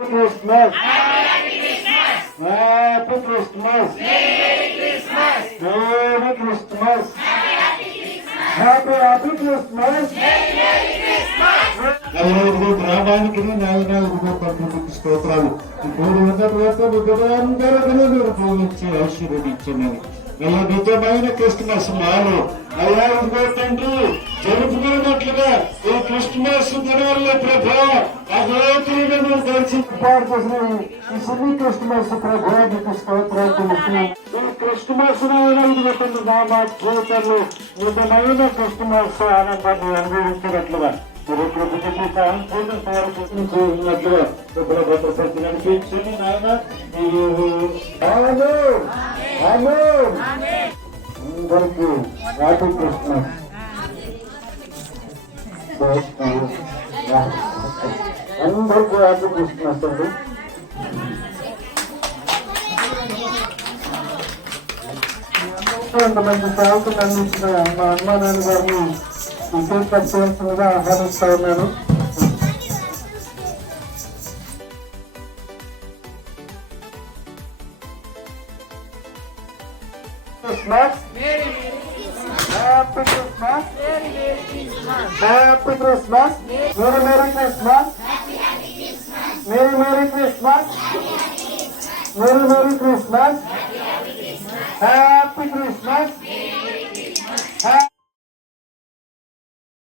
Christmas. Happy Christmas. Merry Christmas. Merry Christmas. Happy Christmas. Merry Christmas. గ్రామానికి 4 స్తోత్రాలు. ఇప్పుడు అందరూ పోవచ్చు ఆశీర్వదించమని. అలా నిజమైన క్రిస్మస్ మాలో అలా ఇంకో తండ్రి జరుపుకున్నట్లుగా ఈ క్రిస్మస్ దినాల్లో ప్రభా అగోతులను ఏర్పాటు చేసిన ఈ సినీ క్రిస్మస్ ప్రభానికి స్తోత్రాలు. ఈ క్రిస్మస్ నా జీవితంలో నిజమైన క్రిస్మస్ ఆనందాన్ని అనుభవించినట్లుగా మీరు ప్రభుత్వ సాయంత్రున్నట్లుగా భద్రపరిచి నడిపించండి నాయన. అందరికీ హ్యాపీ క్రిస్మస్. అందరికీ హ్యాపీ క్రిస్మస్ అండి. కొంతమంది సేవకులు అందించిన మా అమ్మానాన్న గారిని విశేష పరిచయంగా ఆహ్వానిస్తా ఉన్నాను. Christmas. Happy Christmas. Happy Christmas. Merry Christmas. Merry Christmas. Merry Christmas. Happy